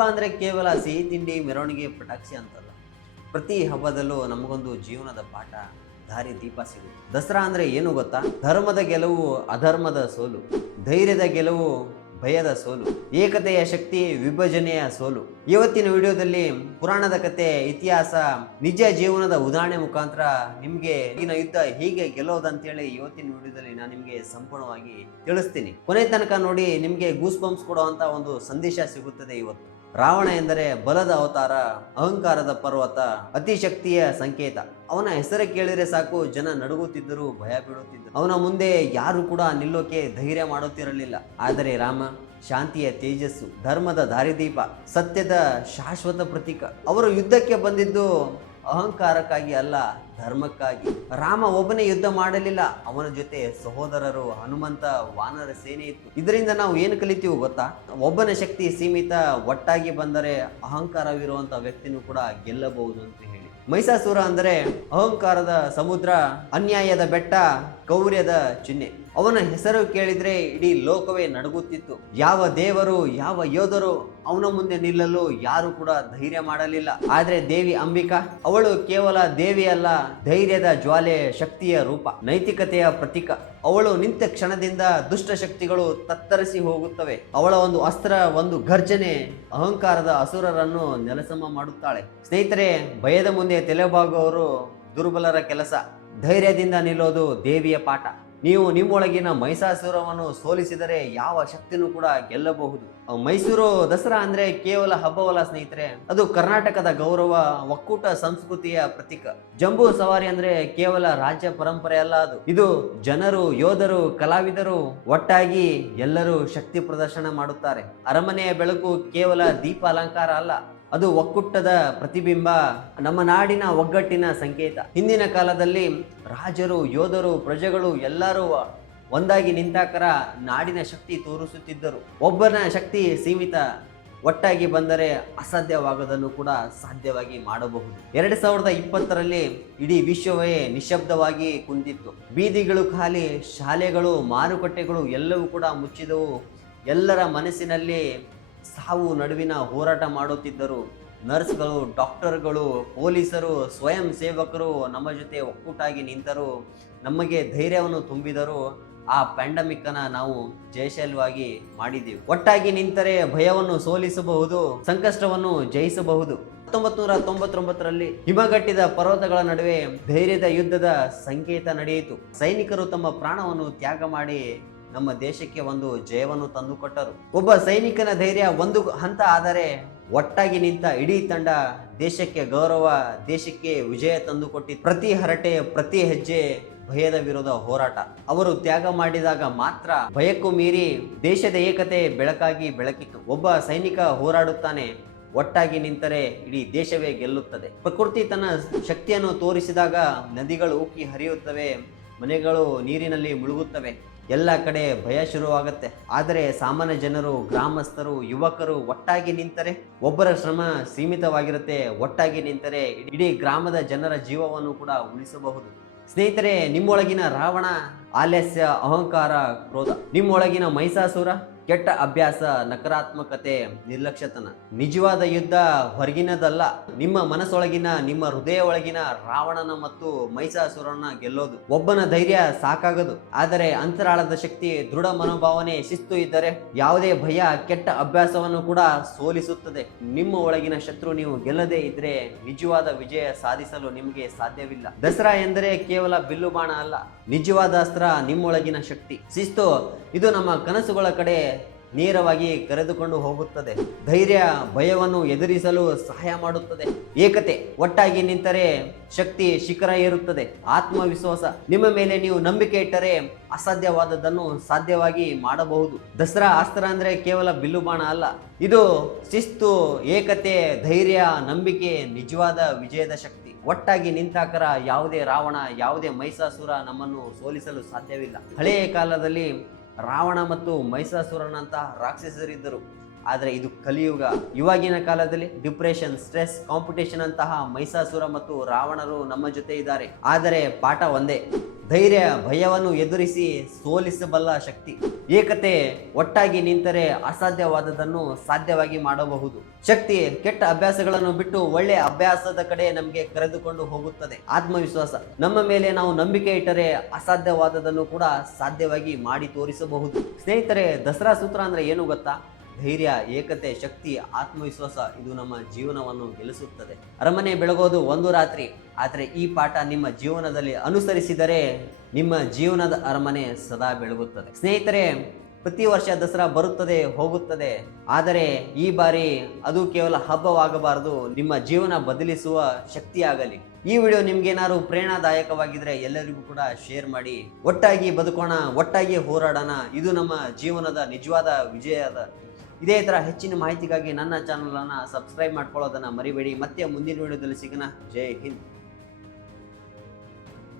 ಹಬ್ಬ ಅಂದರೆ ಕೇವಲ ಸಿಹಿ ತಿಂಡಿ, ಮೆರವಣಿಗೆ, ಪಟಾಕ್ಷಿ ಅಂತಲ್ಲ. ಪ್ರತಿ ಹಬ್ಬದಲ್ಲೂ ನಮಗೊಂದು ಜೀವನದ ಪಾಠ, ದಾರಿ ದೀಪ ಸಿಗುತ್ತೆ. ದಸರಾ ಅಂದರೆ ಏನು ಗೊತ್ತಾ? ಧರ್ಮದ ಗೆಲುವು ಅಧರ್ಮದ ಸೋಲು. ಧೈರ್ಯದ ಗೆಲುವು ಭಯದ ಸೋಲು. ಏಕತೆಯ ಶಕ್ತಿ ವಿಭಜನೆಯ ಸೋಲು. ಇವತ್ತಿನ ವಿಡಿಯೋದಲ್ಲಿ ಪುರಾಣದ ಕತೆ, ಇತಿಹಾಸ, ನಿಜ ಜೀವನದ ಉದಾಹರಣೆ ಮುಖಾಂತರ ನಿಮಗೆ ಈಗಿನ ಯುದ್ಧ ಹೀಗೆ ಗೆಲ್ಲೋದಂತೇಳಿ ಇವತ್ತಿನ ವಿಡಿಯೋದಲ್ಲಿ ನಾನು ನಿಮಗೆ ಸಂಪೂರ್ಣವಾಗಿ ತಿಳಿಸ್ತೀನಿ. ಕೊನೆ ತನಕ ನೋಡಿ ನಿಮಗೆ ಗೂಸ್ ಬಂಪ್ಸ್ ಕೊಡುವಂತ ಒಂದು ಸಂದೇಶ ಸಿಗುತ್ತದೆ ಇವತ್ತು. ರಾವಣ ಎಂದರೆ ಬಲದ ಅವತಾರ, ಅಹಂಕಾರದ ಪರ್ವತ, ಅತಿಶಕ್ತಿಯ ಸಂಕೇತ. ಅವನ ಹೆಸರು ಕೇಳಿದ್ರೆ ಸಾಕು, ಜನ ನಡುಗುತ್ತಿದ್ದರು ಭಯ ಬೀಳುತ್ತಿದ್ದರು. ಅವನ ಮುಂದೆ ಯಾರು ಕೂಡ ನಿಲ್ಲೋಕೆ ಧೈರ್ಯ ಮಾಡುತ್ತಿರಲಿಲ್ಲ. ಆದರೆ ರಾಮ, ಶಾಂತಿಯ ತೇಜಸ್ಸು, ಧರ್ಮದ ದಾರಿದೀಪ, ಸತ್ಯದ ಶಾಶ್ವತ ಪ್ರತೀಕ. ಅವರು ಯುದ್ಧಕ್ಕೆ ಬಂದಿದ್ದು ಅಹಂಕಾರಕ್ಕಾಗಿ ಅಲ್ಲ, ಧರ್ಮಕ್ಕಾಗಿ. ರಾಮ ಒಬ್ಬನೇ ಯುದ್ಧ ಮಾಡಲಿಲ್ಲ, ಅವನ ಜೊತೆ ಸಹೋದರರು ಹನುಮಂತ, ವಾನರ ಸೇನೆ ಇತ್ತು. ಇದರಿಂದ ನಾವು ಏನು ಕಲಿತೀವಿ ಗೊತ್ತಾ? ಒಬ್ಬನ ಶಕ್ತಿ ಸೀಮಿತ, ಒಟ್ಟಾಗಿ ಬಂದರೆ ಅಹಂಕಾರವಿರುವಂತ ವ್ಯಕ್ತಿನೂ ಕೂಡ ಗೆಲ್ಲಬಹುದು ಅಂತ ಹೇಳಿ. ಮೈಸಾಸುರ ಅಂದರೆ ಅಹಂಕಾರದ ಸಮುದ್ರ, ಅನ್ಯಾಯದ ಬೆಟ್ಟ ಕೌರ್ಯದ ಚಿಹ್ನೆ. ಅವನ ಹೆಸರು ಕೇಳಿದ್ರೆ ಇಡೀ ಲೋಕವೇ ನಡುಗುತ್ತಿತ್ತು. ಯಾವ ದೇವರು, ಯಾವ ಯೋಧರು ಅವನ ಮುಂದೆ ನಿಲ್ಲಲು ಯಾರು ಕೂಡ ಧೈರ್ಯ ಮಾಡಲಿಲ್ಲ. ಆದ್ರೆ ದೇವಿ ಅಂಬಿಕಾ, ಅವಳು ಕೇವಲ ದೇವಿ ಅಲ್ಲ, ಧೈರ್ಯದ ಜ್ವಾಲೆ ಶಕ್ತಿಯ ರೂಪ, ನೈತಿಕತೆಯ ಪ್ರತೀಕ. ಅವಳು ನಿಂತ ಕ್ಷಣದಿಂದ ದುಷ್ಟ ಶಕ್ತಿಗಳು ತತ್ತರಿಸಿ ಹೋಗುತ್ತವೆ. ಅವಳ ಒಂದು ಅಸ್ತ್ರ, ಒಂದು ಗರ್ಜನೆ ಅಹಂಕಾರದ ಅಸುರರನ್ನು ನೆಲಸಮ ಮಾಡುತ್ತಾಳೆ. ಸ್ನೇಹಿತರೆ, ಭಯದ ಮುಂದೆ ತಲೆಬಾಗುವವರು ದುರ್ಬಲರ ಕೆಲಸ. ಧೈರ್ಯದಿಂದ ನಿಲ್ಲೋದು ದೇವಿಯ ಪಾಠ. ನೀವು ನಿಮ್ಮೊಳಗಿನ ಮೈಸಾಸುರವನ್ನು ಸೋಲಿಸಿದರೆ ಯಾವ ಶಕ್ತಿನೂ ಕೂಡ ಗೆಲ್ಲಬಹುದು. ಮೈಸೂರು ದಸರಾ ಅಂದ್ರೆ ಕೇವಲ ಹಬ್ಬವಲ್ಲ ಸ್ನೇಹಿತರೆ, ಅದು ಕರ್ನಾಟಕದ ಗೌರವ, ಒಕ್ಕೂಟ ಸಂಸ್ಕೃತಿಯ ಪ್ರತೀಕ. ಜಂಬೂ ಸವಾರಿ ಅಂದ್ರೆ ಕೇವಲ ರಾಜ್ಯ ಪರಂಪರೆ ಅಲ್ಲ ಅದು. ಇದು ಜನರು, ಯೋಧರು, ಕಲಾವಿದರು ಒಟ್ಟಾಗಿ ಎಲ್ಲರೂ ಶಕ್ತಿ ಪ್ರದರ್ಶನ ಮಾಡುತ್ತಾರೆ. ಅರಮನೆಯ ಬೆಳಕು ಕೇವಲ ದೀಪ ಅಲಂಕಾರ ಅಲ್ಲ ಅದು ಒಕ್ಕೂಟದ ಪ್ರತಿಬಿಂಬ, ನಮ್ಮ ನಾಡಿನ ಒಗ್ಗಟ್ಟಿನ ಸಂಕೇತ. ಹಿಂದಿನ ಕಾಲದಲ್ಲಿ ರಾಜರು, ಯೋಧರು, ಪ್ರಜೆಗಳು ಎಲ್ಲರೂ ಒಂದಾಗಿ ನಿಂತಾಕರ ನಾಡಿನ ಶಕ್ತಿ ತೋರಿಸುತ್ತಿದ್ದರು. ಒಬ್ಬನ ಶಕ್ತಿ ಸೀಮಿತ, ಒಟ್ಟಾಗಿ ಬಂದರೆ ಅಸಾಧ್ಯವಾಗದನ್ನು ಕೂಡ ಸಾಧ್ಯವಾಗಿ ಮಾಡಬಹುದು. ಎರಡು ಸಾವಿರದ ಇಪ್ಪತ್ತರಲ್ಲಿ ಇಡೀ ವಿಶ್ವವೇ ನಿಶಬ್ದವಾಗಿ ಕುಂದಿತ್ತು. ಬೀದಿಗಳು ಖಾಲಿ, ಶಾಲೆಗಳು, ಮಾರುಕಟ್ಟೆಗಳು ಎಲ್ಲವೂ ಕೂಡ ಮುಚ್ಚಿದವು. ಎಲ್ಲರ ಮನಸ್ಸಿನಲ್ಲಿ ಸಾವು ನಡುವಿನ ಹೋರಾಟ ಮಾಡುತ್ತಿದ್ದರು. ನರ್ಸ್ಗಳು, ಡಾಕ್ಟರ್ಗಳು, ಪೊಲೀಸರು, ಸ್ವಯಂ ಸೇವಕರು ನಮ್ಮ ಜೊತೆ ಒಕ್ಕೂಟಾಗಿ ನಿಂತರು. ನಮಗೆ ಧೈರ್ಯವನ್ನು ತುಂಬಿದರು. ಆ ಪ್ಯಾಂಡಮಿಕ್ ಅನ್ನ ನಾವು ಜಯಶಾಲವಾಗಿ ಮಾಡಿದ್ದೀವಿ. ಒಟ್ಟಾಗಿ ನಿಂತರೆ ಭಯವನ್ನು ಸೋಲಿಸಬಹುದು, ಸಂಕಷ್ಟವನ್ನು ಜಯಿಸಬಹುದು. ಹತ್ತೊಂಬತ್ತು ನೂರ ತೊಂಬತ್ತೊಂಬತ್ತರಲ್ಲಿ ಹಿಮಗಟ್ಟಿದ ಪರ್ವತಗಳ ನಡುವೆ ಧೈರ್ಯದ ಯುದ್ಧದ ಸಂಕೇತ ನಡೆಯಿತು. ಸೈನಿಕರು ತಮ್ಮ ಪ್ರಾಣವನ್ನು ತ್ಯಾಗ ಮಾಡಿ ನಮ್ಮ ದೇಶಕ್ಕೆ ಒಂದು ಜಯವನ್ನು ತಂದುಕೊಟ್ಟರು ಒಬ್ಬ ಸೈನಿಕನ ಧೈರ್ಯ ಒಂದು ಹಂತ ಆದರೆ ಒಟ್ಟಾಗಿ ನಿಂತ ಇಡೀ ತಂಡ ದೇಶಕ್ಕೆ ಗೌರವ, ದೇಶಕ್ಕೆ ವಿಜಯ ತಂದುಕೊಟ್ಟಿ ಪ್ರತಿ ಹರಟೆ ಪ್ರತಿ ಹೆಜ್ಜೆ ಭಯದ ವಿರೋಧ ಹೋರಾಟ. ಅವರು ತ್ಯಾಗ ಮಾಡಿದಾಗ ಮಾತ್ರ ಭಯಕ್ಕೂ ಮೀರಿ ದೇಶದ ಏಕತೆ ಬೆಳಕಾಗಿ ಬೆಳಕಿತು ಒಬ್ಬ ಸೈನಿಕ ಹೋರಾಡುತ್ತಾನೆ, ಒಟ್ಟಾಗಿ ನಿಂತರೆ ಇಡೀ ದೇಶವೇ ಗೆಲ್ಲುತ್ತದೆ. ಪ್ರಕೃತಿ ತನ್ನ ಶಕ್ತಿಯನ್ನು ತೋರಿಸಿದಾಗ ನದಿಗಳು ಉಕ್ಕಿ ಹರಿಯುತ್ತವೆ, ಮನೆಗಳು ನೀರಿನಲ್ಲಿ ಮುಳುಗುತ್ತವೆ. ಎಲ್ಲ ಕಡೆ ಭಯ ಶುರುವಾಗುತ್ತೆ. ಆದರೆ ಸಾಮಾನ್ಯ ಜನರು, ಗ್ರಾಮಸ್ಥರು, ಯುವಕರು ಒಟ್ಟಾಗಿ ನಿಂತರೆ ಒಬ್ಬರ ಶ್ರಮ ಸೀಮಿತವಾಗಿರುತ್ತೆ. ಒಟ್ಟಾಗಿ ನಿಂತರೆ ಇಡೀ ಗ್ರಾಮದ ಜನರ ಜೀವವನ್ನು ಕೂಡ ಉಳಿಸಬಹುದು. ಸ್ನೇಹಿತರೆ, ನಿಮ್ಮೊಳಗಿನ ರಾವಣ, ಆಲಸ್ಯ, ಅಹಂಕಾರ, ಕ್ರೋಧ, ನಿಮ್ಮೊಳಗಿನ ಮೈಸಾಸುರ ಕೆಟ್ಟ ಅಭ್ಯಾಸ, ನಕಾರಾತ್ಮಕತೆ, ನಿರ್ಲಕ್ಷ್ಯತನ. ನಿಜವಾದ ಯುದ್ಧ ಹೊರಗಿನದಲ್ಲ, ನಿಮ್ಮ ಮನಸ್ಸೊಳಗಿನ, ನಿಮ್ಮ ಹೃದಯ ಒಳಗಿನ ರಾವಣನ ಮತ್ತು ಮೈಸಾಸುರನ ಗೆಲ್ಲೋದು. ಒಬ್ಬನ ಧೈರ್ಯ ಸಾಕಾಗದು, ಆದರೆ ಅಂತರಾಳದ ಶಕ್ತಿ, ದೃಢ ಮನೋಭಾವನೆ, ಶಿಸ್ತು ಇದ್ದರೆ ಯಾವುದೇ ಭಯ, ಕೆಟ್ಟ ಅಭ್ಯಾಸವನ್ನು ಕೂಡ ಸೋಲಿಸುತ್ತದೆ. ನಿಮ್ಮ ಒಳಗಿನ ಶತ್ರು ನೀವು ಗೆಲ್ಲದೆ ಇದ್ರೆ ನಿಜವಾದ ವಿಜಯ ಸಾಧಿಸಲು ನಿಮಗೆ ಸಾಧ್ಯವಿಲ್ಲ. ದಸರಾ ಎಂದರೆ ಕೇವಲ ಬಿಲ್ಲು ಬಾಣ ಅಲ್ಲ, ನಿಜವಾದ ಅಸ್ತ್ರ ನಿಮ್ಮೊಳಗಿನ ಶಕ್ತಿ. ಶಿಸ್ತು, ಇದು ನಮ್ಮ ಕನಸುಗಳ ಕಡೆ ನೇರವಾಗಿ ಕರೆದುಕೊಂಡು ಹೋಗುತ್ತದೆ. ಧೈರ್ಯ, ಭಯವನ್ನು ಎದುರಿಸಲು ಸಹಾಯ ಮಾಡುತ್ತದೆ. ಏಕತೆ, ಒಟ್ಟಾಗಿ ನಿಂತರೆ ಶಕ್ತಿ ಶಿಖರ ಏರುತ್ತದೆ. ಆತ್ಮವಿಶ್ವಾಸ, ನಿಮ್ಮ ಮೇಲೆ ನೀವು ನಂಬಿಕೆ ಇಟ್ಟರೆ ಅಸಾಧ್ಯವಾದದ್ದನ್ನು ಸಾಧ್ಯವಾಗಿ ಮಾಡಬಹುದು. ದಸರಾ ಅಸ್ತ್ರ ಅಂದ್ರೆ ಕೇವಲ ಬಿಲ್ಲು ಬಾಣ ಅಲ್ಲ. ಇದು ಶಿಸ್ತು, ಏಕತೆ, ಧೈರ್ಯ, ನಂಬಿಕೆ, ನಿಜವಾದ ವಿಜಯದ ಶಕ್ತಿ. ಒಟ್ಟಾಗಿ ನಿಂತಾಕರ ಯಾವುದೇ ರಾವಣ, ಯಾವುದೇ ಮೈಸಾಸುರ ನಮ್ಮನ್ನು ಸೋಲಿಸಲು ಸಾಧ್ಯವಿಲ್ಲ. ಹಳೆಯ ಕಾಲದಲ್ಲಿ ರಾವಣ ಮತ್ತು ಮೈಸಾಸುರನಂತಹ ರಾಕ್ಷಸರಿದ್ದರು. ಆದರೆ ಇದು ಕಲಿಯುಗ. ಇವಾಗಿನ ಕಾಲದಲ್ಲಿ ಡಿಪ್ರೆಷನ್, ಸ್ಟ್ರೆಸ್, ಕಾಂಪಿಟೇಷನ್ ಅಂತಹ ಮೈಸಾಸುರ ಮತ್ತು ರಾವಣರು ನಮ್ಮ ಜೊತೆ ಇದ್ದಾರೆ. ಆದರೆ ಪಾಠ ಒಂದೇ. ಧೈರ್ಯ, ಭಯವನ್ನು ಎದುರಿಸಿ ಸೋಲಿಸಬಲ್ಲ ಶಕ್ತಿ. ಏಕತೆ, ಒಟ್ಟಾಗಿ ನಿಂತರೆ ಅಸಾಧ್ಯವಾದದನ್ನು ಸಾಧ್ಯವಾಗಿ ಮಾಡಬಹುದು. ಶಕ್ತಿ, ಕೆಟ್ಟ ಅಭ್ಯಾಸಗಳನ್ನು ಬಿಟ್ಟು ಒಳ್ಳೆ ಅಭ್ಯಾಸದ ಕಡೆ ನಮಗೆ ಕರೆದುಕೊಂಡು ಹೋಗುತ್ತದೆ. ಆತ್ಮವಿಶ್ವಾಸ. ನಮ್ಮ ಮೇಲೆ ನಾವು ನಂಬಿಕೆ ಇಟ್ಟರೆ ಅಸಾಧ್ಯವಾದದನ್ನು ಕೂಡ ಸಾಧ್ಯವಾಗಿ ಮಾಡಿ ತೋರಿಸಬಹುದು. ಸ್ನೇಹಿತರೆ, ದಸರಾ ಸೂತ್ರ ಅಂದ್ರೆ ಏನು ಗೊತ್ತಾ? ಧೈರ್ಯ, ಏಕತೆ, ಶಕ್ತಿ, ಆತ್ಮವಿಶ್ವಾಸ ಇದು ನಮ್ಮ ಜೀವನವನ್ನು ಗೆಲ್ಲಿಸುತ್ತದೆ. ಅರಮನೆ ಬೆಳಗೋದು ಒಂದು ರಾತ್ರಿ. ಆದರೆ ಈ ಪಾಠ ನಿಮ್ಮ ಜೀವನದಲ್ಲಿ ಅನುಸರಿಸಿದರೆ ನಿಮ್ಮ ಜೀವನದ ಅರಮನೆ ಸದಾ ಬೆಳಗುತ್ತದೆ. ಸ್ನೇಹಿತರೆ, ಪ್ರತಿ ವರ್ಷ ದಸರಾ ಬರುತ್ತದೆ, ಹೋಗುತ್ತದೆ. ಆದರೆ ಈ ಬಾರಿ ಅದು ಕೇವಲ ಹಬ್ಬವಾಗಬಾರದು, ನಿಮ್ಮ ಜೀವನ ಬದಲಿಸುವ ಶಕ್ತಿಯಾಗಲಿ. ಈ ವಿಡಿಯೋ ನಿಮ್ಗೇನಾದ್ರು ಪ್ರೇರಣಾದಾಯಕವಾಗಿದ್ರೆ ಎಲ್ಲರಿಗೂ ಕೂಡ ಶೇರ್ ಮಾಡಿ. ಒಟ್ಟಾಗಿ ಬದುಕೋಣ, ಒಟ್ಟಾಗಿ ಹೋರಾಡೋಣ. ಇದು ನಮ್ಮ ಜೀವನದ ನಿಜವಾದ ವಿಜಯದ ಇದೇ ಥರ ಹೆಚ್ಚಿನ ಮಾಹಿತಿಗಾಗಿ ನನ್ನ ಚಾನಲನ್ನು ಸಬ್ಸ್ಕ್ರೈಬ್ ಮಾಡ್ಕೊಳ್ಳೋದನ್ನು ಮರಿಬೇಡಿ. ಮತ್ತೆ ಮುಂದಿನ ವಿಡಿಯೋದಲ್ಲಿ ಸಿಗೋಣ. ಜೈ ಹಿಂದ್.